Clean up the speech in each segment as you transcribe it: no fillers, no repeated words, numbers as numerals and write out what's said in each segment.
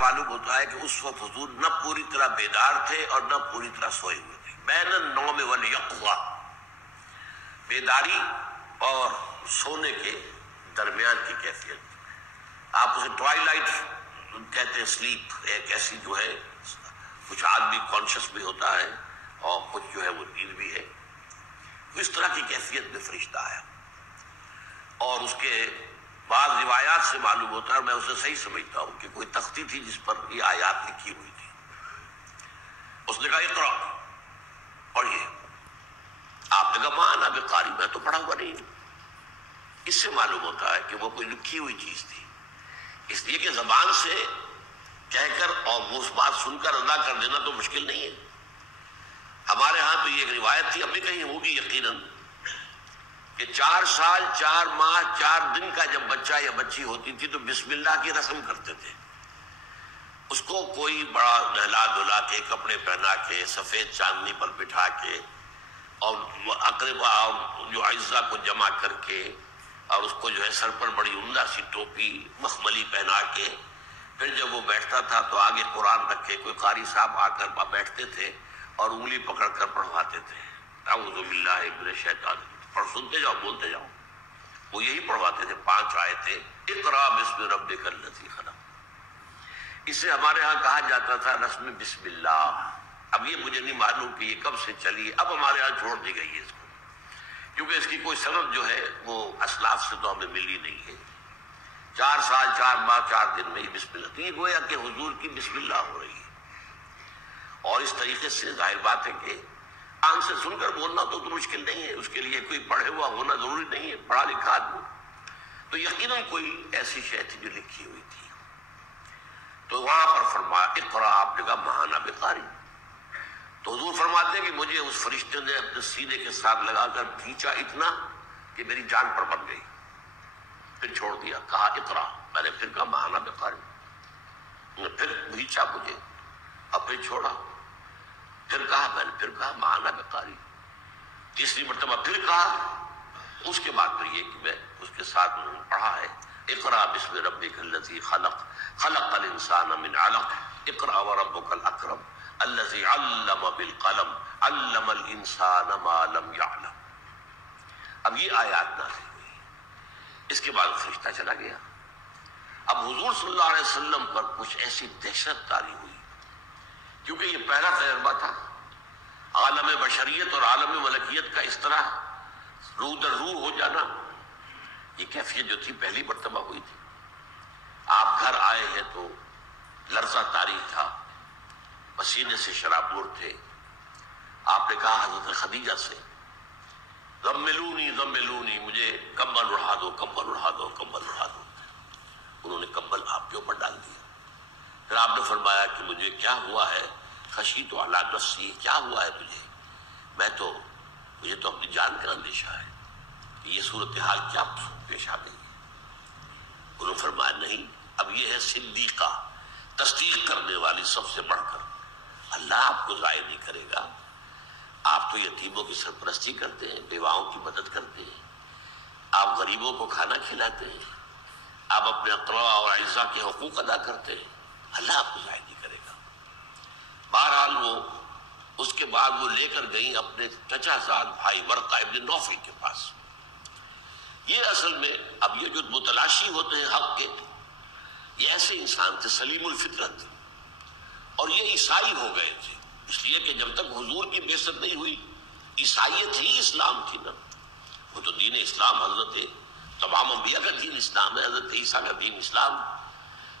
معلوم ہوتا ہے کہ اس وقت حضور نہ پوری طرح بیدار تھے اور نہ پوری طرح سوئے ہوئے تھے، بین النوم والیقظہ، بیداری اور سونے کے درمیان کی کیفیت۔ آپ اسے ٹوائلائٹ کہتے ہیں، سلیپ، ایک ایسی جو ہے کچھ آدمی کانشیس بھی ہوتا ہے اور کچھ جو ہے وہ نیند بھی ہے، اس طرح کی کیفیت میں فرشتہ آیا۔ اور اس کے بعض روایات سے معلوم ہوتا ہے، میں اسے صحیح سمجھتا ہوں کہ کوئی تختی تھی جس پر یہ آیات لکھی ہوئی تھی، اس نے کہا اقرا، پڑھیے۔ آپ نے کہا ما انا بقاری، میں تو پڑھا ہوا نہیں ہوں۔ اس سے معلوم ہوتا ہے کہ وہ کوئی لکھی ہوئی چیز تھی، اس لیے کہ زبان سے کہہ کر اور وہ اس بات سن کر ادا کر دینا تو مشکل نہیں ہے۔ ہمارے ہاں تو یہ ایک روایت تھی، اب بھی کہیں ہوگی یقیناً، کہ 4 سال 4 ماہ 4 دن کا جب بچہ یا بچی ہوتی تھی تو بسم اللہ کی رسم کرتے تھے، اس کو کوئی بڑا نہلا دھلا کے، کپڑے پہنا کے، سفید چاندنی پر بٹھا کے، اور اقربا اور جو اعزاء کو جمع کر کے، اور اس کو جو ہے سر پر بڑی عمدہ سی ٹوپی مخملی پہنا کے، پھر جب وہ بیٹھتا تھا تو آگے قرآن رکھے، کوئی قاری صاحب آ کر بیٹھتے تھے اور انگلی پکڑ کر پڑھواتے تھے، اعوذ باللہ من الشیطان، اور سنتے جاؤ بولتے جاؤ، وہ یہی پڑھواتے تھے 5 آیتیں، اقرا بسم ربک الذی خلق۔ اسے ہمارے ہاں کہا جاتا تھا رسم بسم اللہ۔ اب یہ مجھے نہیں معلوم کہ یہ کب سے چلی ہے، اب ہمارے ہاں چھوڑ دی گئی ہے اس کو، کیونکہ اس کی کوئی سند جو ہے وہ اسلاف سے تو ہمیں ملی نہیں ہے۔ 4 سال 4 ماہ 4 دن میں یہ بسم اللہ، تو یہ گویا کہ حضور کی بسم اللہ ہو رہی ہے۔ اور اس طریقے سے ظاہر بات ہے کہ کان سے سن کر بولنا تو مشکل نہیں ہے، اس کے لیے کوئی پڑھے ہوا ہونا ضروری نہیں ہے، پڑھا لکھا آدمی، تو یقیناً کوئی ایسی شے تھی جو لکھی ہوئی تھی۔ تو وہاں پر فرمایا اقرا، آپ نے کہا ما انا بقاری، تو حضور فرماتے ہیں کہ مجھے اس فرشتے نے اپنے سینے کے ساتھ لگا کر کھینچا اتنا کہ میری جان پر بن گئی، پھر چھوڑ دیا، کہا اقرا، میں نے پھر کہا ما انا بقاری، پھر کھینچا مجھے اور پھر چھوڑا، پھر کہا، میں نے پھر کہا ما انا بقاری، تیسری مرتبہ پھر کہا، اس کے بعد پھر یہ کہ میں اس کے ساتھ انہوں نے پڑھا ہے اقرا بسم ربک الذی خلق، خلق الانسان من علق، اقرا وربک الاکرم الذی علم بالقلم، علم الانسان ما لم یعلم۔ اب یہ آیات نازل ہوئی، اس کے بعد فرشتہ چلا گیا۔ اب حضور صلی اللہ علیہ وسلم پر کچھ ایسی دہشت طاری ہوئی، کیونکہ یہ پہلا تجربہ تھا، عالم بشریت اور عالم ملکیت کا اس طرح روح در روح ہو جانا، یہ کیفیت جو تھی پہلی مرتبہ ہوئی تھی۔ آپ گھر آئے ہیں تو لرزہ طاری تھا، پسینے سے شرابور تھے۔ آپ نے کہا حضرت خدیجہ سے زملونی زملونی، مجھے کمبل اڑا دو، کمبل اڑا دو، کمبل اڑا دو۔ انہوں نے کمبل آپ کے اوپر ڈال دیا۔ پھر آپ نے فرمایا کہ مجھے کیا ہوا ہے، خشیت علی نفسی، کیا ہوا ہے مجھے تو اپنی جان کا اندیشہ ہے کہ یہ صورتحال کیا پیش آ گئی ہے۔ انہوں نے فرمایا نہیں، اب یہ ہے صدیقہ، تصدیق کرنے والی سب سے بڑھ کر، اللہ آپ کو ضائع نہیں کرے گا۔ آپ تو یتیموں کی سرپرستی کرتے ہیں، بیواؤں کی مدد کرتے ہیں، آپ غریبوں کو کھانا کھلاتے ہیں، آپ اپنے اقربا اور اعزاء کے حقوق ادا کرتے ہیں، اللہ آپ کو ضائع نہیں کرے گا۔ بہرحال وہ اس کے بعد وہ لے کر گئیں اپنے چچا زاد بھائی ورقہ ابن نوفل کے پاس۔ یہ اصل میں اب یہ جو متلاشی ہوتے ہیں حق کے، یہ ایسے انسان تھے سلیم الفطرت، اور یہ عیسائی ہو گئے تھے، اس لیے کہ جب تک حضور کی بعثت نہیں ہوئی عیسائیت ہی اسلام تھی نا، وہ تو دین اسلام حضرت تمام انبیاء کا دین اسلام ہے، حضرت عیسیٰ کا دین اسلام،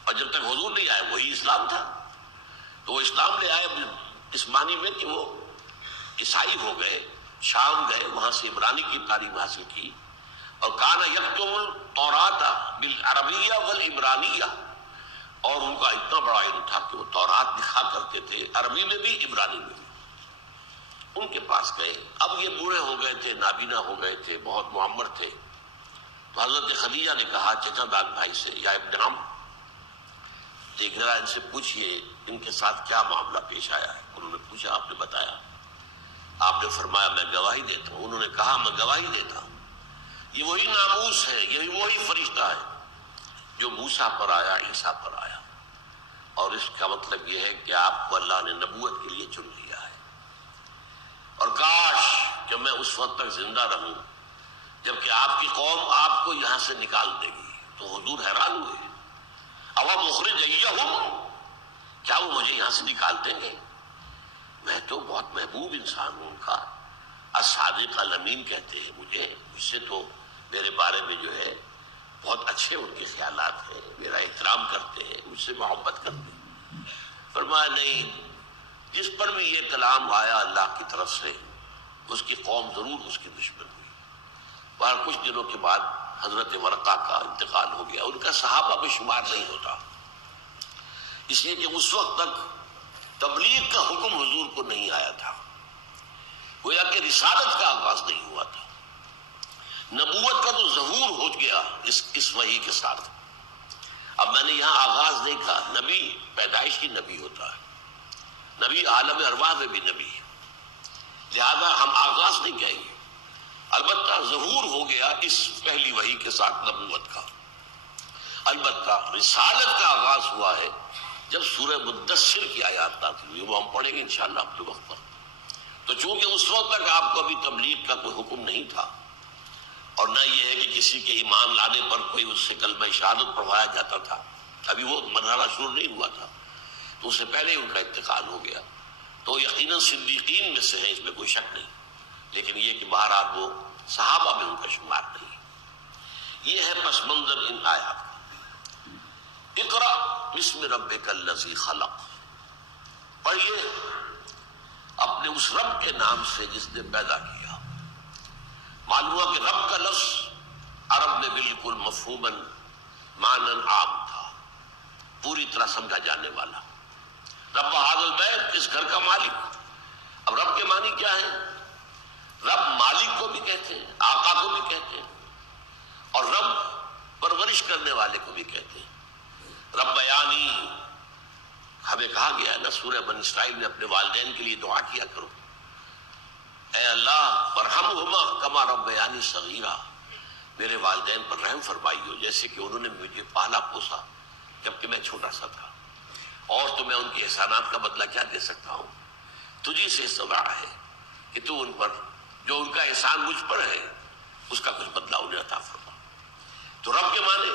اور جب تک حضور نہیں آئے وہی اسلام تھا۔ تو وہ اسلام لے آئے اس معنی میں کہ وہ عیسائی ہو گئے، شام گئے، وہاں سے عبرانی کی تعلیم حاصل کی، اور کانا یکتم التوراۃ بالعربیہ والعبرانیہ، اور ان کا اتنا بڑا علم تھا کہ وہ تورات لکھا کرتے تھے، عربی میں بھی عبرانی میں بھی۔ ان کے پاس گئے، اب یہ بوڑھے ہو گئے تھے، نابینا ہو گئے تھے، بہت معمر تھے، تو حضرت خدیجہ نے کہا چچا داد بھائی سے، یا ابن عم، دیکھ رہا ان سے پوچھئے ان کے ساتھ کیا معاملہ پیش آیا ہے۔ انہوں نے پوچھا، آپ نے بتایا، آپ نے فرمایا میں گواہی دیتا ہوں۔ انہوں نے کہا میں گواہی دیتا ہوں، یہ وہی ناموس ہے، یہی وہی فرشتہ ہے جو موسیٰ پر آیا، عیسیٰ پر آیا، اور اس کا مطلب یہ ہے کہ آپ کو اللہ نے نبوت کے لیے چن لیا ہے، اور کاش کہ میں اس وقت تک زندہ رہوں جبکہ آپ کی قوم آپ کو یہاں سے نکال دے گی۔ تو حضور حیران ہوئے، اَوَ مُخْرِجَيَّهُمْ، کیا وہ مجھے یہاں سے نکال دیں گے؟ میں تو بہت محبوب انسان ہوں ان کا، الصادق الامین کہتے ہیں مجھے، اس سے تو میرے بارے میں جو ہے بہت اچھے ان کے خیالات ہیں، میرا احترام کرتے ہیں، مجھ سے محبت کرتے ہیں۔ فرمایا نہیں، جس پر بھی یہ کلام آیا اللہ کی طرف سے اس کی قوم ضرور اس کی دشمن ہوئی۔ اور کچھ دنوں کے بعد حضرت ورقہ کا انتقال ہو گیا، ان کا صحابہ میں شمار نہیں ہوتا، اس لیے کہ اس وقت تک تبلیغ کا حکم حضور کو نہیں آیا تھا، گویا کہ رسالت کا آغاز نہیں ہوا تھا، نبوت کا تو ظہور ہو گیا اس وحی کے ساتھ۔ اب میں نے یہاں آغاز نہیں کہا، نبی پیدائشی نبی ہوتا ہے، نبی عالم ارواح میں بھی نبی ہے، لہذا ہم آغاز نہیں کہیں گے، البتہ ظہور ہو گیا اس پہلی وحی کے ساتھ نبوت کا۔ البتہ رسالت کا آغاز ہوا ہے جب سورہ مدثر کی آیات نازل ہوئی، وہ ہم پڑھیں گے انشاءاللہ اپنے وقت پر۔ تو چونکہ اس وقت تک آپ کو ابھی تبلیغ کا کوئی حکم نہیں تھا، اور نہ یہ ہے کہ کسی کے ایمان لانے پر کوئی اس سے کلمہ شہادت پڑھوایا جاتا تھا، ابھی وہ مرحلہ شروع نہیں ہوا تھا، تو اس سے پہلے ان کا انتقال ہو گیا، تو یقیناً صدیقین میں سے ہیں، اس میں کوئی شک نہیں، لیکن یہ کہ بہرحال وہ صحابہ میں ان کا شمار نہیں۔ یہ ہے پس منظر ان آیات کا۔ اقرأ بسم ربک الذی خلق، پڑھیے اپنے اس رب کے نام سے جس نے پیدا کیا۔ معلوم ہوا کہ رب کا لفظ عرب میں بالکل مفہوماً معنی عام تھا، پوری طرح سمجھا جانے والا۔ رب ھذا البیت، اس گھر کا مالک۔ اب رب کے معنی کیا ہے؟ رب مالک کو بھی کہتے ہیں، آقا کو بھی کہتے ہیں، اور رب پرورش کرنے والے کو بھی کہتے ہیں۔ رب یعنی ہمیں کہا گیا ہے نا سورہ بنی اسرائیل میں اپنے والدین کے لیے دعا کیا کرو، اے اللہ ارحمہما کما ربیانی صغیرا، میرے والدین پر رحم فرمائیو جیسے کہ انہوں نے مجھے پالا پوسا جبکہ میں چھوٹا سا تھا، اور تو میں ان کے احسانات کا بدلہ کیا دے سکتا ہوں، تجھی سے استدعا ہے کہ تو ان پر جو ان کا احسان مجھ پر ہے اس کا کچھ بدلہ انہیں عطا فرما۔ تو رب کے معنی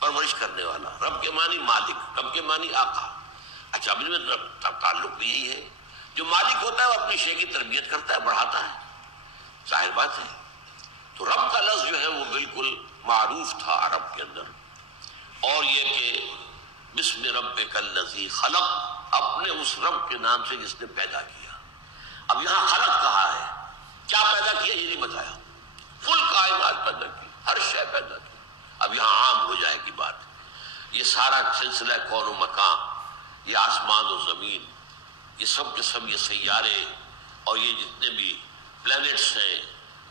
پرورش کرنے والا، رب کے معنی مالک، رب کے معنی آقا۔ اچھا اب میں رب کا تعلق بھی یہی ہے، جو مالک ہوتا ہے وہ اپنی شے کی تربیت کرتا ہے، بڑھاتا ہے، ظاہر بات ہے۔ تو رب کا لفظ جو ہے وہ بالکل معروف تھا عرب کے اندر، اور یہ کہ بسم ربک الذی خلق، اپنے اس رب کے نام سے جس نے پیدا کیا۔ اب یہاں خلق کہا ہے، کیا پیدا کیا یہ نہیں بتایا، کل کائنات پیدا کی، ہر شے پیدا کی۔ اب یہاں عام ہو جائے گی بات، یہ سارا سلسلہ کون و مکان، یہ آسمان و زمین، یہ سب کے سب، یہ سیارے اور یہ جتنے بھی پلینٹس ہیں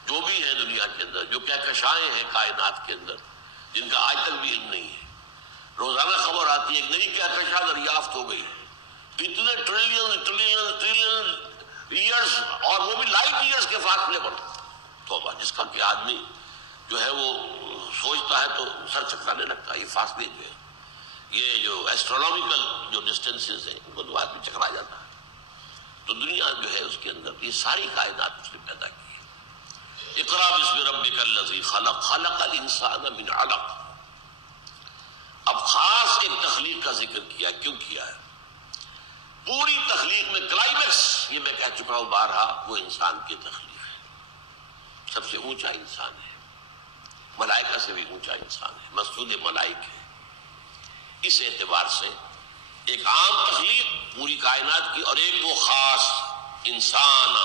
جو بھی ہیں دنیا کے اندر، جو کہکشائیں ہیں کائنات کے اندر جن کا آج تک بھی علم نہیں ہے، روزانہ خبر آتی ہے ایک نئی کہکشاں دریافت ہو گئی، اتنے ٹریلین ایئرز، اور وہ بھی لائٹ ایئرز کے فاصلے پر۔ توبہ، جس کا کہ آدمی جو ہے وہ سوچتا ہے تو سر چکرانے لگتا ہے، یہ فاصلے جو ہے، یہ جو ایسٹرونومیکل جو ڈسٹینسز ہیں ان کو تو آدمی چکرا جاتا ہے۔ تو دنیا جو ہے اس کے اندر یہ ساری کائنات اس نے پیدا کی ہے۔ اقرأ بسم ربک الذی خلق، خلق الانسان من علق۔ اب خاص ایک تخلیق کا ذکر کیا، کیوں کیا ہے؟ پوری تخلیق میں کلائمیکس، یہ میں کہہ چکا ہوں بارہا، وہ انسان کی تخلیق ہے، سب سے اونچا انسان ہے، ملائکہ سے بھی اونچا انسان ہے، مسجود ملائک ہے۔ اس اعتبار سے ایک عام تخلیق پوری کائنات کی، اور ایک وہ خاص انسان،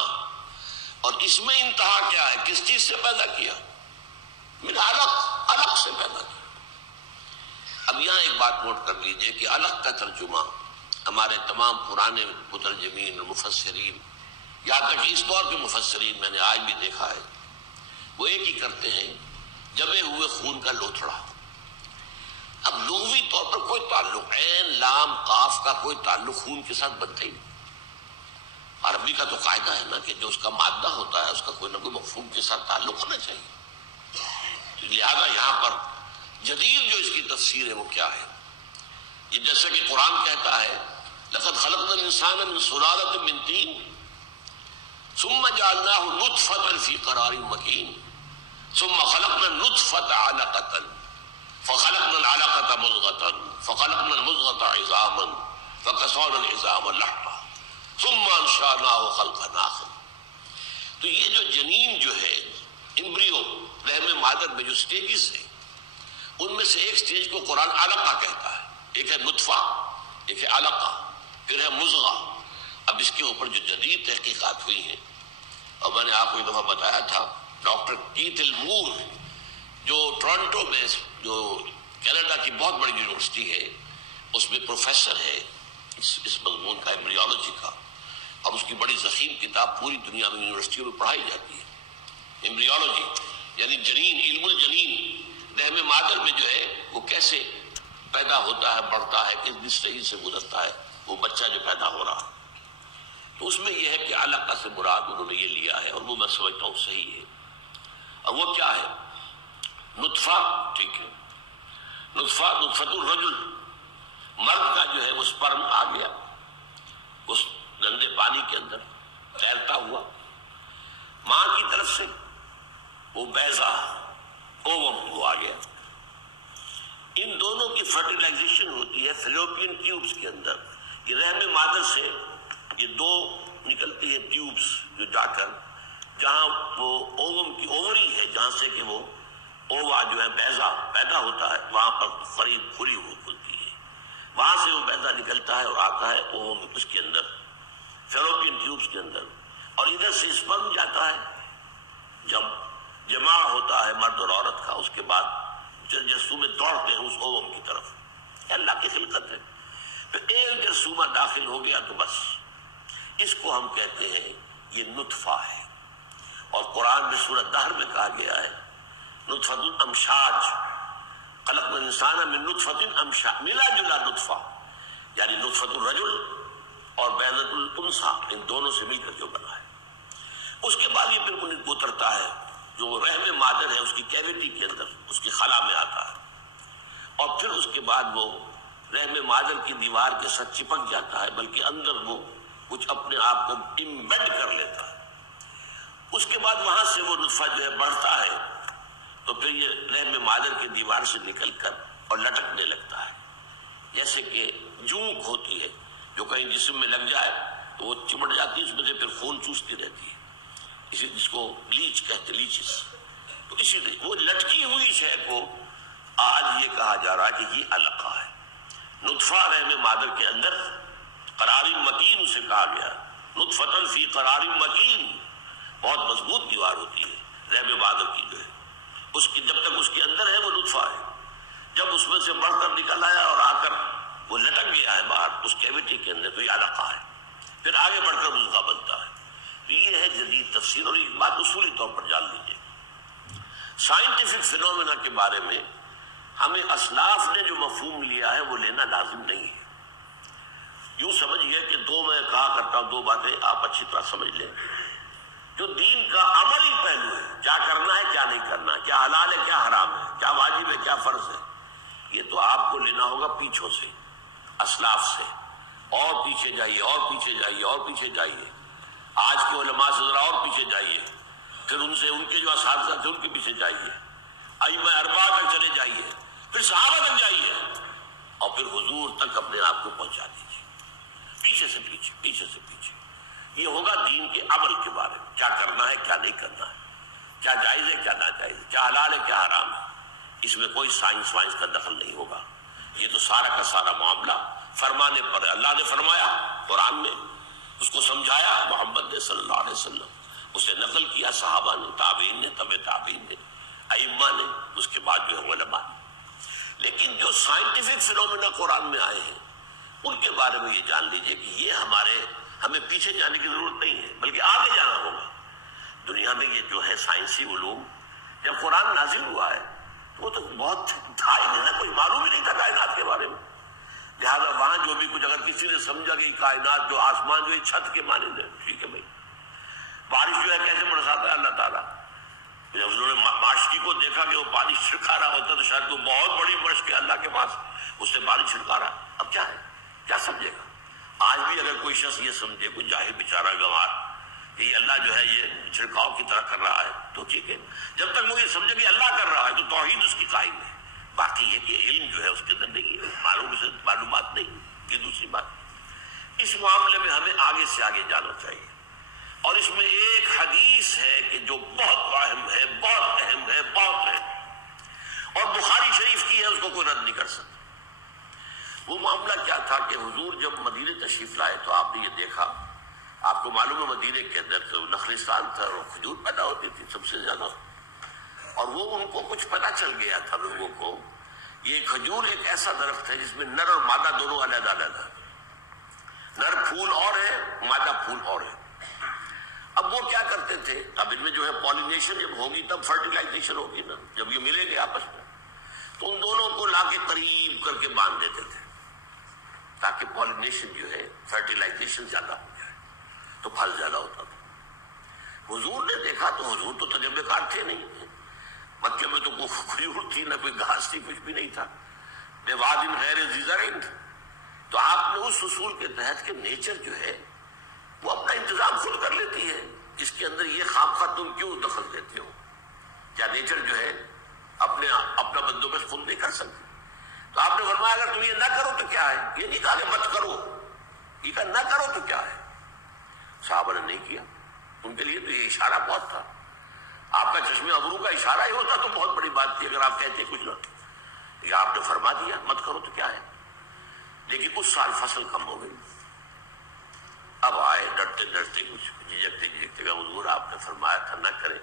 اور اس میں انتہا کیا ہے، کس چیز سے پیدا کیا؟ من علق، علق سے پیدا کیا۔ اب یہاں ایک بات نوٹ کر لیجئے کہ علق کا ترجمہ ہمارے تمام پرانے مترجمین مفسرین، یہاں تک اس دور کے مفسرین میں نے آج بھی دیکھا ہے، وہ ایک ہی کرتے ہیں، جمے ہوئے خون کا لوتھڑا۔ اب لغوی طور پر کوئی تعلق، عین لام قاف کا کوئی تعلق خون کے ساتھ بنتا ہی نہیں۔ عربی کا تو قاعدہ ہے نا کہ جو اس کا مادہ ہوتا ہے اس کا کوئی نہ کوئی مفہوم کے ساتھ تعلق ہونا چاہیے۔ لہذا یہاں پر جدید جو اس کی تفسیر ہے وہ کیا ہے؟ یہ جیسا کہ قرآن کہتا ہے لقد خلقنا الانسان من سلالۃ من طین ثم جعلناه نطفة في قرار مكين ثم خلقنا النطفة علقة فخلقنا العلقة مضغة فخلقنا المضغة عظاما فكسونا العظام لحما ثم انشأناه خلقا آخر. تو یہ جو جنین جو ہے امبریو رحم مادر میں جو سٹیجز ہیں ان میں سے ایک سٹیج کو قرآن علقہ کہتا ہے. ایک ہے نطفہ، ایک ہے علقہ، پھر ہے مضغہ. اب اس کے اوپر جو جدید تحقیقات ہوئی ہیں، اور میں نے آپ کو ایک دفعہ بتایا تھا ڈاکٹر کیت المور جو ٹورنٹو میں جو کینیڈا کی بہت بڑی یونیورسٹی ہے اس میں پروفیسر ہے اس مضمون کا ایمبریولوجی کا، اور اس کی بڑی ضخیم کتاب پوری دنیا میں یونیورسٹیوں میں پڑھائی جاتی ہے. ایمبریولوجی یعنی جنین، علم الجنین، رحم مادر میں جو ہے وہ کیسے پیدا ہوتا ہے، بڑھتا ہے، کس صحیح سے گزرتا ہے وہ بچہ جو پیدا ہو رہا ہے. تو اس میں یہ ہے کہ علقہ سے مراد انہوں نے یہ لیا ہے، اور وہ میں سمجھتا ہوں صحیح ہے. اور وہ کیا ہے؟ نطفہ. ٹھیک ہے، نطفہ، نطفۃ الرجل، مرد کا جو ہے وہ سپرم آ گیا اس گندے پانی کے اندر تیرتا ہوا، ماں کی طرف سے وہ بیضہ اووم وہ آ گیا. ان دونوں کی فرٹیلائزیشن ہوتی ہے فیلوپین ٹیوبز کے اندر. یہ رحم مادر سے یہ دو نکلتی ہیں ٹیوبز جو جا کر جہاں وہ اووم کی اووری ہے، جہاں سے کہ وہ اووا جو ہے بیضہ پیدا ہوتا ہے، وہاں پر قریب کھلی ہوئی کھلتی ہے، وہاں سے وہ بیضہ نکلتا ہے اور آتا ہے اووم اس کے اندر فیلوپین ٹیوبز کے اندر. اور ادھر سے اسپرم جاتا ہے، جب جمع ہوتا ہے مرد اور عورت کا، اس کے بعد جرثومے دوڑتے ہیں اس اووم کی طرف. اللہ کی خلقت ہے. پھر ایک جرثومہ داخل ہو گیا تو بس اس کو ہم کہتے ہیں یہ نطفہ ہے. اور قرآن میں سورۃ دہر میں کہا گیا ہے نطفۃ الامشاج، خلقنا الانسان من نطفۃ امشاج، ملا جلا نطفہ یعنی نطفۃ الرجل اور بیضۃ الانثى، ان دونوں سے مل کر جو بنا ہے. اس کے بعد یہ پھر اترتا ہے جو رحم مادر ہے اس کی کیویٹی کے اندر، اس کی خلا میں آتا ہے، اور پھر اس کے بعد وہ رحم مادر کی دیوار کے ساتھ چپک جاتا ہے، بلکہ اندر وہ کچھ اپنے آپ کو امبیڈ کر لیتا ہے. اس کے بعد وہاں سے وہ نطفہ جو ہے بڑھتا ہے تو پھر یہ رحم مادر کی دیوار سے نکل کر اور لٹکنے لگتا ہے، جیسے کہ جونک ہوتی ہے جو کہیں جسم میں لگ جائے تو وہ چمٹ جاتی ہے، اس میں سے پھر خون چوستی رہتی ہے، اسی جس کو لیچ کہتے، لیچز. تو اسی وہ لٹکی ہوئی شے کو آج یہ کہا جا رہا ہے کہ یہ علقہ ہے. نطفہ رحم مادر کے اندر قرار مکین اسے کہا گیا، نطفتن فی قرار مکین، بہت مضبوط دیوار ہوتی ہے رحم مادر کی جو ہے، اس کی جب تک اس کے اندر ہے وہ نطفہ ہے. جب اس میں سے بڑھ کر نکل آیا اور آ کر وہ لٹک گیا ہے باہر اس کیویٹی کے اندر، تو یہ علقہ ہے. پھر آگے بڑھ کر مضغہ بنتا ہے. تو یہ ہے جدید تفسیر. اور ایک بات اصولی طور پر جان لیجیے، سائنٹیفک فینومینا کے بارے میں ہمیں اسلاف نے جو مفہوم لیا ہے وہ لینا لازم نہیں ہے. یوں سمجھیے کہ میں کہا کرتا ہوں دو باتیں آپ اچھی طرح سمجھ لیں. جو دین کا عملی پہلو ہے، کیا کرنا ہے کیا نہیں کرنا ہے، کیا حلال ہے کیا حرام ہے، کیا واجب ہے کیا فرض ہے، یہ تو آپ کو لینا ہوگا پیچھوں سے، اسلاف سے. اور پیچھے جائیے اور پیچھے جائیے اور پیچھے جائیے، آج کے علماء سے ذرا اور پیچھے جائیے، پھر ان سے ان کے جو اساتذہ تھے ان کے پیچھے جائیے، ائمہ اربعہ تک چلے جائیے، پھر صحابہ تک جائیے، اور پھر حضور تک اپنے آپ کو پہنچا دیجیے، پیچھے سے پیچھے پیچھے سے پیچھے. یہ ہوگا دین کے عمل کے بارے میں، کیا کرنا ہے کیا نہیں کرنا ہے، کیا جائز ہے کیا ناجائز ہے، کیا حلال ہے کیا حرام ہے. اس میں کوئی سائنس وائنس کا دخل نہیں ہوگا. یہ تو سارا کا سارا معاملہ فرمانے پر اللہ نے فرمایا قرآن میں، اس کو سمجھایا محمد نے صلی اللہ علیہ وسلم، اسے نقل کیا صحابہ نے، تابعین نے، تبع تابعین نے، ائمہ نے، اس کے بعد جو ہے علماء نے. لیکن جو سائنٹیفک فینومینا قرآن میں آئے ہیں ان کے بارے میں یہ جان لیجئے کہ یہ ہمیں پیچھے جانے کی ضرورت نہیں ہے، بلکہ آگے جانا ہوگا. دنیا میں یہ جو ہے سائنسی علوم، جب قرآن نازل ہوا ہے تو وہ تو بہت تھا ہی نہیں، کوئی معلوم ہی نہیں تھا کائنات کے بارے میں. لہٰذا وہاں جو بھی کچھ اگر کسی نے سمجھا کہ کائنات جو آسمان جو چھت کے مانند ہے، ٹھیک ہے بھائی، بارش جو ہے کیسے برساتا ہے اللہ تعالیٰ. جب انہوں نے ماشکی کو دیکھا کہ وہ پانی چھڑکا رہا ہوتا تو شاید وہ بہت بڑی مشق ہے اللہ کے پاس، اس سے پانی چھڑکا رہا. اب کیا ہے، کیا سمجھے گا؟ آج بھی اگر کوئی شخص یہ سمجھے، کوئی جاہل بیچارہ گنوار، کہ یہ اللہ جو ہے یہ چھڑکاؤ کی طرح کر رہا ہے، تو ٹھیک ہے، جب تک وہ یہ سمجھے کہ اللہ کر رہا ہے تو توحید اس کی قائم ہے. باقی یہ کہ علم جو ہے اس کے اندر نہیں ہے، معلومات نہیں. یہ دوسری بات. اس معاملے میں ہمیں آگے سے آگے جانا چاہیے. اور اس میں ایک حدیث ہے کہ جو بہت اہم ہے، بہت اہم ہے، بہت ہے، اور بخاری شریف کی ہے، اس کو کوئی رد نہیں کر سکتا. وہ معاملہ کیا تھا کہ حضور جب مدینے تشریف لائے تو آپ نے یہ دیکھا، آپ کو معلوم ہے مدینے کے اندر تو نخلستان تھا اور کھجور پیدا ہوتی تھی سب سے زیادہ، اور وہ ان کو کچھ پتہ چل گیا تھا لوگوں کو. یہ کھجور ایک ایسا درخت ہے جس میں نر اور مادہ دونوں علیحدہ علیحدہ، نر پھول اور ہے، مادہ پھول اور ہے. اب وہ کیا کرتے تھے، اب ان میں جو ہے پالینیشن جب ہوگی تب فرٹیلائزیشن ہوگی نا، جب یہ ملیں گے آپس میں تو ان دونوں کو لا کے قریب کر کے باندھ دیتے تھے تاکہ پالینیشن جو ہے فرٹیلائزیشن زیادہ ہو جائے تو پھل زیادہ ہوتا تھا. حضور نے دیکھا تو حضور تو تجربے کار تھے نہیں، مکے میں تو کوئی کھجور تھی نہ کوئی گھاس تھی، کچھ بھی نہیں تھا. بواد غیر ذی زرع، تو آپ نے اس اصول کے تحت کہ نیچر جو ہے وہ اپنا انتظام خود کر لیتی ہے، اس کے اندر یہ خواہ تم کیوں دخل دیتے ہو؟ کیا نیچر جو ہے اپنا بندوبست خود نہیں کر سکتی؟ تو آپ نے فرمایا اگر تم یہ نہ کرو تو کیا ہے. یہ نہیں کہا کہ مت کرو، یہ کہا نہ کرو تو کیا ہے. صحابہ نے نہیں کیا، ان کے لیے تو یہ اشارہ بہت تھا. آپ کا چشمے ابرو کا اشارہ ہی ہوتا تو بہت بڑی بات تھی اگر آپ کہتے کچھ نہ. یہ آپ نے فرما دیا مت کرو تو کیا ہے. لیکن اس سال فصل کم ہو گئی. اب آئے ڈرتے ڈرتے کچھ جھجکتے جھجکتے کہ حضور آپ نے فرمایا تھا نہ کریں.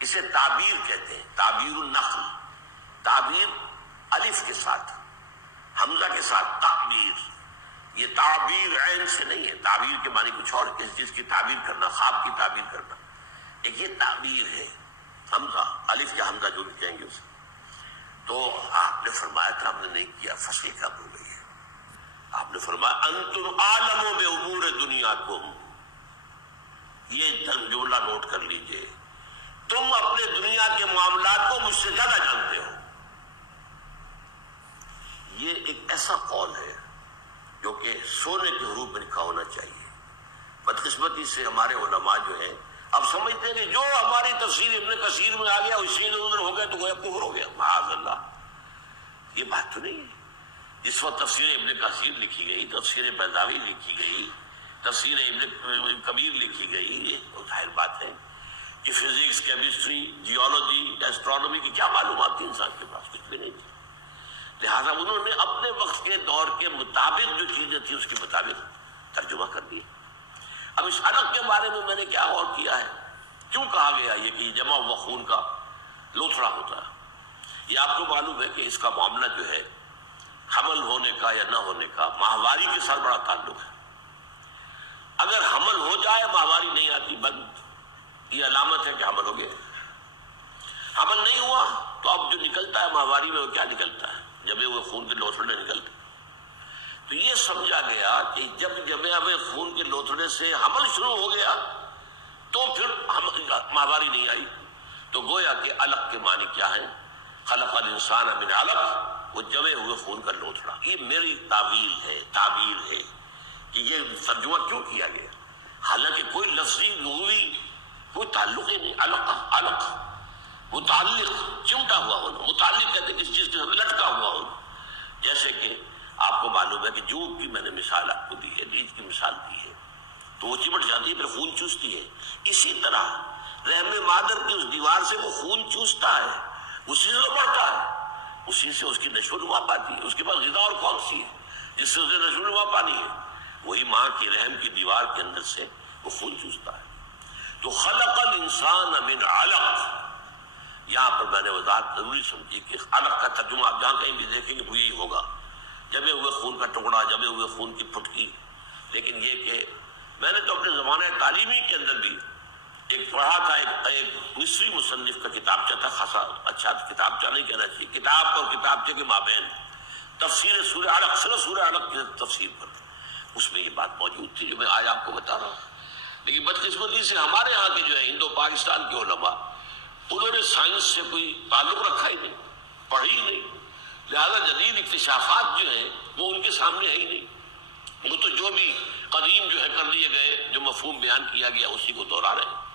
اسے تعبیر کہتے ہیں، تعبیر النخل. تعبیر الف کے ساتھ، حمزہ کے ساتھ تعبیر. یہ تعبیر عین سے نہیں ہے، تعبیر کے معنی کچھ اور، کسی چیز کی تعبیر کرنا، خواب کی تعبیر کرنا. ایک یہ تعبیر ہے، حمزہ الف یا حمزہ جو بھی کہیں گے اسے. تو آپ نے فرمایا تھا ہم نے نہیں کیا، فصل کم ہو گئی ہے. آپ نے فرمایا انتم عالموں میں امور دنیاکم. یہ جملہ نوٹ کر لیجئے، تم اپنے دنیا کے معاملات کو مجھ سے زیادہ جانتے ہو. یہ ایک ایسا قول ہے جو کہ سونے کے حروف میں لکھا ہونا چاہیے. بدقسمتی سے ہمارے علماء جو ہیں اب سمجھتے ہیں کہ جو ہماری تفسیر ابن کثیر میں آ گیا اسی ادھر ہو گیا تو گویا کفر ہو گیا. معاذ اللہ، یہ بات تو نہیں ہے. جس وقت تفسیر ابن کثیر لکھی گئی، تفسیر بیضاوی لکھی گئی، تفسیر ابن کبیر لکھی گئی، یہ ظاہر بات ہے کہ فزکس، کیمسٹری، جیولوجی، ایسٹرونومی کی کیا معلومات تھی انسان کے پاس؟ کچھ بھی نہیں تھی. لہٰذا انہوں نے اپنے وقت کے دور کے مطابق جو چیزیں تھیں اس کے مطابق ترجمہ کر دیا. اب اس علق کے بارے میں نے کیا غور کیا ہے، کیوں کہا گیا یہ کہ جمع ہوا خون کا لوتھڑا ہوتا ہے. یہ آپ کو معلوم ہے کہ اس کا معاملہ جو ہے حمل ہونے کا یا نہ ہونے کا ماہواری کے ساتھ بڑا تعلق ہے. اگر حمل ہو جائے ماہواری نہیں آتی بند، یہ علامت ہے کہ حمل ہو گیا. حمل نہیں ہوا تو اب جو نکلتا ہے ماہواری میں وہ کیا نکلتا ہے؟ جمے ہوئے خون کے لوتھڑے نکلتے. تو یہ سمجھا گیا کہ جب جمے ہوئے خون کے لوتھڑے سے حمل شروع ہو گیا تو پھر ماہواری نہیں آئی. تو گویا کہ علق کے معنی کیا ہے؟ خلق الانسان من علق، وہ جمے ہوئے خون کا لوتھڑا. یہ میری تعبیر ہے کہ یہ ترجمہ کیوں کیا گیا، حالانکہ کوئی لفظی لغوی کوئی تعلق ہی نہیں. علق متعلق، چمٹا ہوا ہونا. متعلق کہتے ہیں کسی چیز کے ساتھ لٹکا ہوا ہونا. جیسے کہ آپ کو معلوم ہے کہ جوک کی میں نے مثال آپ کو دی ہے، بیج کی مثال دی ہے، تو وہ چمٹ جاتی ہے پھر خون چوستی ہے. اسی طرح رحم مادر کی اس دیوار سے وہ خون چوستا ہے، اسی سے بڑھتا ہے، اسی سے اس کی نشو و نما پاتی ہے. اس کے پاس غذا اور کون سی ہے جس سے اسے نشو و نما پانی ہے؟ وہی ماں کی رحم کی دیوار کے اندر سے وہ خون چوستا ہے. تو خلق الانسان من علق، یہاں پر میں نے وضاحت ضروری سمجھی کہ علق کا ترجمہ آپ جہاں کہیں بھی دیکھیں گے وہ یہی ہوگا، جمے ہوئے خون کا ٹکڑا، جمے ہوئے خون کی پھٹکی. لیکن یہ کہ میں نے تو اپنے زمانہ تعلیمی کے اندر بھی ایک پڑھا تھا، ایک مصری مصنف کا کتابچہ تھا، خاصا اچھا کتابچہ نہیں کہنا چاہیے، کتاب اور کتابچے کے مابین تفسیر سورہ علق، صرف سورہ علق کی تفسیر پر. اس میں یہ بات موجود تھی جو میں آج آپ کو بتا رہا ہوں. لیکن بدقسمتی سے ہمارے ہاں کے جو ہے ہندو پاکستان کے علماء، انہوں نے سائنس سے کوئی تعلق رکھا ہی نہیں، پڑھی ہی نہیں. لہذا جدید اکتشافات جو ہیں وہ ان کے سامنے ہے ہی نہیں. وہ تو جو بھی قدیم جو ہے کر لیے گئے، جو مفہوم بیان کیا گیا اسی کو دوہرا رہے ہیں.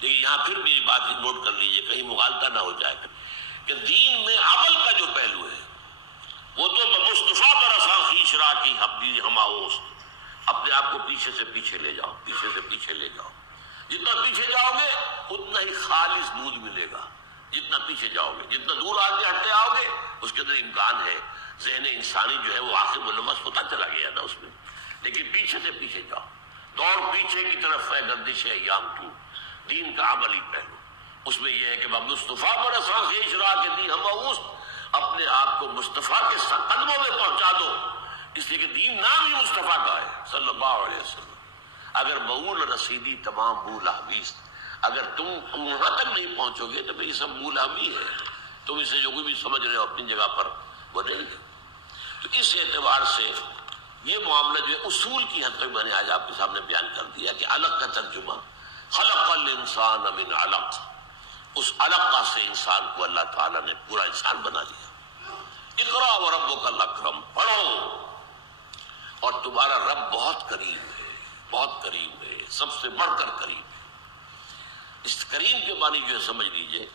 لیکن یہاں پھر میری بات نوٹ کر لیجئے، کہیں مغالطہ نہ ہو جائے کہ دین میں عمل کا جو پہلو ہے وہ تو مصطفیٰ برساں خیش را کی حبی ہماوست، اپنے آپ کو پیچھے سے پیچھے لے جاؤ، پیچھے سے پیچھے لے جاؤ. جتنا پیچھے جاؤ گے اتنا ہی خالص دودھ ملے گا. جتنا پیچھے جاؤ گے، جتنا دور آگے ہٹتے آؤ گے، اس کے اندر امکان ہے ذہن انسانی جو ہے وہ آخر ملوث ہوتا چلا گیا نا اس میں. لیکن پیچھے سے پیچھے جاؤ، دوڑ پیچھے کی طرف ہے گردش ایام تو. دین کا عملی پہلو اس میں یہ ہے کہ مصطفیٰ برساں خیش را کے دی ہماوست، اپنے آپ کو مصطفیٰ کے قدموں میں پہنچا دو. اس لیے کہ دین نام ہی مصطفیٰ کا ہے صلی اللہ علیہ وسلم. اگر بول رسیدی تمام بول حویست، اگر تم وہاں تک نہیں پہنچو گے تو یہ سب بول حوی ہے. تم اسے جو کوئی بھی سمجھ رہے ہو اپنی جگہ پر وہ نہیں ہے. تو اس اعتبار سے یہ معاملہ جو ہے اصول کی حد تک میں نے آج آپ کے سامنے بیان کر دیا کہ علق کا ترجمہ خلق الانسان من علق، اس علقہ سے انسان کو اللہ تعالیٰ نے پورا انسان بنا دیا. اقرا وربک الاکرم، پڑھو اور تمہارا رب بہت کریم ہے، بہت کریم ہے، سب سے بڑھ کر کریم ہے. اس کریم کے معنی جو ہے سمجھ لیجئے،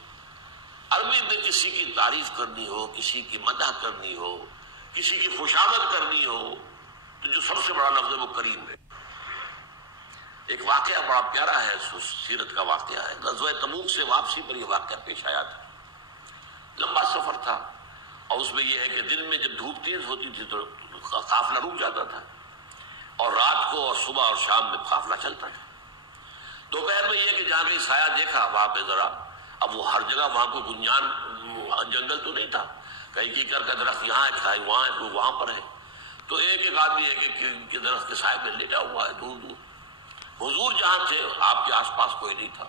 عربی میں کسی کی تعریف کرنی ہو، کسی کی مدح کرنی ہو، کسی کی خوشامد کرنی ہو تو جو سب سے بڑا لفظ ہے وہ کریم ہے. ایک واقعہ بڑا پیارا ہے، سیرت کا واقعہ ہے. غزوہ تبوک سے واپسی پر یہ واقعہ پیش آیا تھا. لمبا سفر تھا اور اس میں یہ ہے کہ دن میں جب دھوپ تیز ہوتی تھی تو قافلہ رک جاتا تھا، اور رات کو اور صبح اور شام میں قافلہ چلتا تھا. دوپہر میں یہ کہ جہاں کہیں سایہ دیکھا وہاں پہ ذرا، اب وہ ہر جگہ وہاں کوئی گنجان جنگل تو نہیں تھا، کہیں کیکر کا درخت یہاں ہے، کہیں وہاں ہے، کوئی وہاں پر ہے. تو ایک ایک آدمی ایک ایک کے درخت کے سائے میں لیٹا ہوا ہے دور دور. حضور جہاں تھے آپ کے آس پاس کوئی نہیں تھا.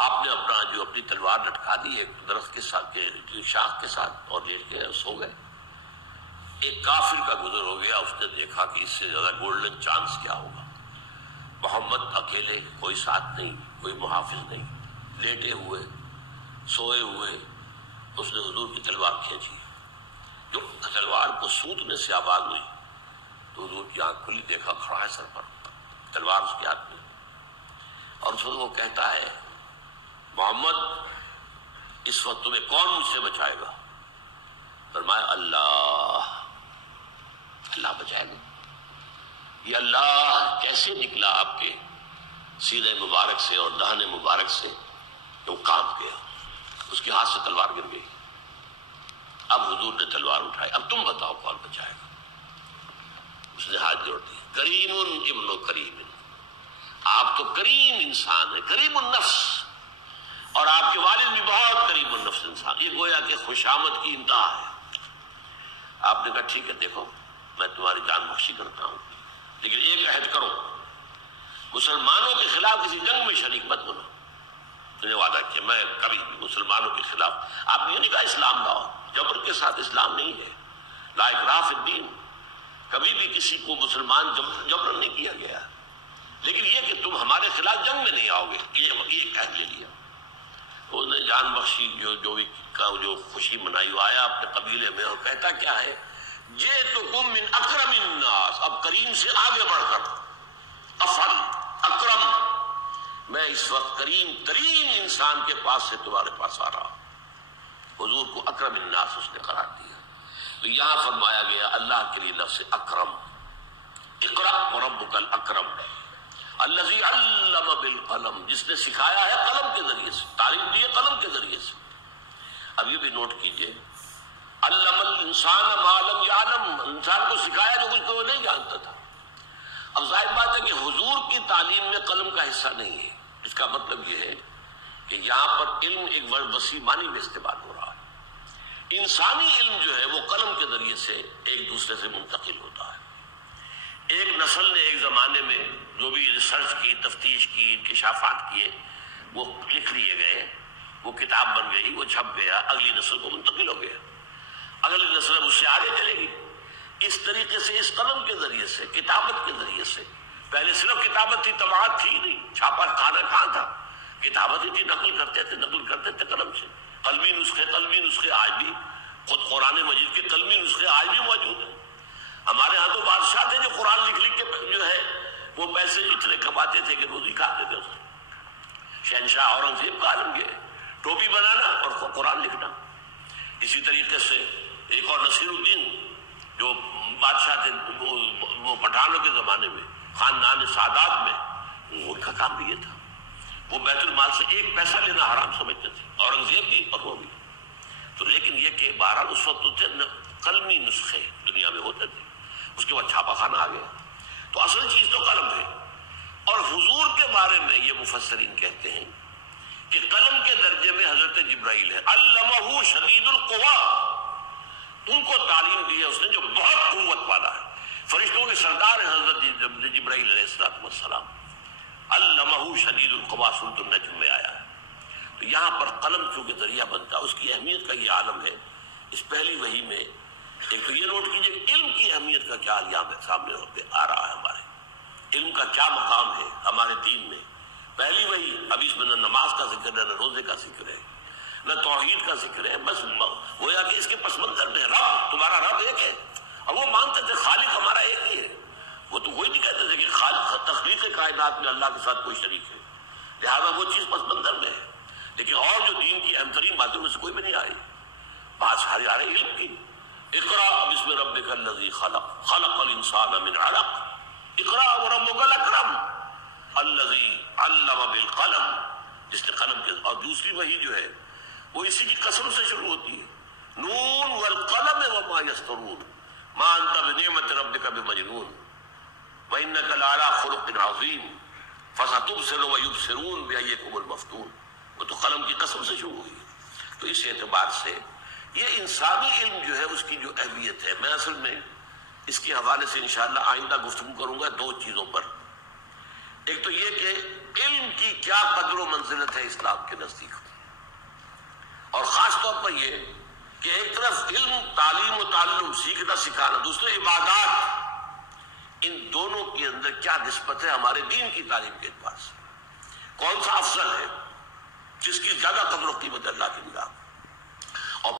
آپ نے اپنی تلوار لٹکا دی ایک درخت کے ساتھ شاخ کے ساتھ اور لیٹ کے سو گئے. ایک کافر کا گزر ہو گیا، اس نے دیکھا کہ اس سے زیادہ گولڈن چانس کیا ہوگا. محمد اکیلے، کوئی ساتھ نہیں، کوئی محافظ نہیں، لیٹے ہوئے سوئے ہوئے. اس نے حضور کی تلوار کھینچی، جو تلوار کو سوتنے سے آواز ہوئی تو حضور کی آنکھ کھلی، دیکھا کھڑا ہے سر پر تلوار اس کے ہاتھ میں. اور اس وقت وہ کہتا ہے محمد اس وقت تمہیں کون مجھ سے بچائے گا؟ فرمایا اللہ، اللہ بچائے گا. یہ اللہ کیسے نکلا آپ کے سینے مبارک سے اور دہنے مبارک سے کہ وہ کانپ گیا، اس کے ہاتھ سے تلوار گر گئی. اب حضور نے تلوار اٹھائی، اب تم بتاؤ کون بچائے گا؟ اس نے ہاتھ جوڑ دی. کریم ابن کریم، آپ تو کریم انسان ہے، کریم النفس، اور آپ کے والد بھی بہت کریم النفس انسان. یہ گویا کہ خوشامد کی انتہا ہے. آپ نے کہا ٹھیک ہے، دیکھو میں تمہاری جان بخشی کرتا ہوں، لیکن ایک عہد کرو، مسلمانوں کے خلاف کسی جنگ میں شریک مت بنو. تو نے وعدہ کیا میں کبھی بھی مسلمانوں کے خلاف. آپ نے یہ نہیں کہا اسلام لاؤ، جبر کے ساتھ اسلام نہیں ہے. لا اکراہ فی الدین، کبھی بھی کسی کو مسلمان جبر نہیں کیا گیا. لیکن یہ کہ تم ہمارے خلاف جنگ میں نہیں آؤ گے، یہ عہد لے لیا. اس نے جان بخشی، جو خوشی منائی. وہ آیا اپنے قبیلے میں اور کہتا کیا ہے، جئتکم من اکرم الناس، اب کریم سے آگے بڑھ کر افضل اکرم، میں اس وقت کریم ترین انسان کے پاس سے تمہارے پاس آ رہا ہوں. حضور کو اکرم الناس اس نے قرار دیا. تو یہاں فرمایا گیا اللہ کے لیے لفظ اکرم، اقرأ وربک الاکرم، الذی علم بالقلم، جس نے سکھایا ہے قلم کے ذریعے سے، تعلیم دی ہے قلم کے ذریعے سے. اب یہ بھی نوٹ کیجئے، علم الانسان ما لم یعلم، انسان کو سکھایا جو کچھ وہ نہیں جانتا تھا. اب ظاہر بات ہے کہ حضور کی تعلیم میں قلم کا حصہ نہیں ہے. اس کا مطلب یہ ہے کہ یہاں پر علم ایک وسیع معنی میں استعمال ہو رہا ہے. انسانی علم جو ہے وہ قلم کے ذریعے سے ایک دوسرے سے منتقل ہوتا ہے. ایک نسل نے ایک زمانے میں جو بھی ریسرچ کی، تفتیش کی، انکشافات کیے، وہ لکھ لیے گئے، وہ کتاب بن گئی، وہ چھپ گیا، اگلی نسل کو منتقل ہو گیا، اگلی نسل اب اس سے آگے چلے گی. اس طریقے سے اس قلم کے ذریعے سے، کتابت کے ذریعے سے، پہلے صرف کتابت تھی، طباعت تھی نہیں، چھاپا کھانا کہاں تھا، کتابت ہی تھی، نقل کرتے تھے قلم سے. قلمی نسخے آج بھی خود قرآن مجید کے قلمی نسخے آج بھی موجود ہیں. ہمارے ہاں تو بادشاہ تھے جو قرآن لکھ کے جو ہے وہ پیسے اتنے کماتے تھے کہ روزی کھاتے تھے. شہنشاہ اورنگزیب کا عالم یہ ٹوپی بنانا اور قرآن لکھنا. اسی طریقے سے ایک اور نصیر الدین جو بادشاہ تھے وہ پٹھانوں کے زمانے میں خاندان سادات میں، ان کا کام بھی یہ تھا. وہ بیت المال سے ایک پیسہ لینا حرام سمجھتے تھے، اورنگزیب بھی اور وہ بھی. تو لیکن یہ کہ بہرحال اس وقت تو قلمی نسخے دنیا میں ہوتے تھے، اس کے بعد چھاپا خانہ آ گیا. تو اصل چیز تو قلم ہے. اور حضور کے بارے میں یہ مفسرین کہتے ہیں کہ قلم کے درجے میں حضرت جبرائیل ہے. علمہ شدید القوا، ان کو تعلیم دی ہے اس نے جو بہت قوت والا ہے. فرشتوں کے سردار ہیں حضرت جبرائیل علیہ السلام. علمہ شدید القوا سورۃ النجم میں آیا ہے. تو یہاں پر قلم چونکہ ذریعہ بنتا ہے، اس کی اہمیت کا یہ عالم ہے. اس پہلی وحی میں ایک تو یہ نوٹ کیجئے علم کی اہمیت کا کیا یہاں سامنے ہوتے آ رہا ہے. ہمارے علم کا کیا مقام ہے ہمارے دین میں. پہلی وحی ابھی اس میں نہ نماز کا ذکر ہے، نہ روزے کا ذکر ہے، نہ توحید کا ذکر ہے. بس گویا کہ اس کے پس منظر میں رب، تمہارا رب ایک ہے. اور وہ مانتے تھے خالق ہمارا ایک ہی ہے. وہ تو وہی نہیں کہتے تھے کہ خالق تخلیق کائنات میں اللہ کے ساتھ کوئی شریک ہے. لہذا وہ چیز پس منظر میں ہے. لیکن اور جو دین کی اہم ترین باتوں میں سے کوئی بھی نہیں آئی. بات ساری آ رہی علم کی. اقرأ بسم ربک الذی خلق خلق الانسان من علق اقرأ وربک الاکرم الذی علم بالقلم، جس نے قلم کے. اور دوسری وحی جو ہے وہ اسی کی قسم سے شروع ہوتی ہے. نون والقلم وما یسطرون ما انت بنعمت ربک بمجنون وانک لعلی خلق عظیم فستبصر ویبصرون بایکم المفتون. وہ تو قلم کی قسم سے شروع ہوئی. تو اس اعتبار سے یہ انسانی علم جو ہے اس کی جو اہمیت ہے، میں اصل میں اس کے حوالے سے انشاءاللہ آئندہ گفتگو کروں گا دو چیزوں پر. ایک تو یہ کہ علم کی کیا قدر و منزلت ہے اسلام کے نزدیک، اور خاص طور پر یہ کہ ایک طرف علم، تعلیم و تعلم، سیکھنا سکھانا، دوسرے عبادات، ان دونوں کے اندر کیا نسبت ہے ہمارے دین کی تعلیم کے اعتبار سے. کون سا افضل ہے، جس کی زیادہ قدر و قیمت اللہ کی نگاہ.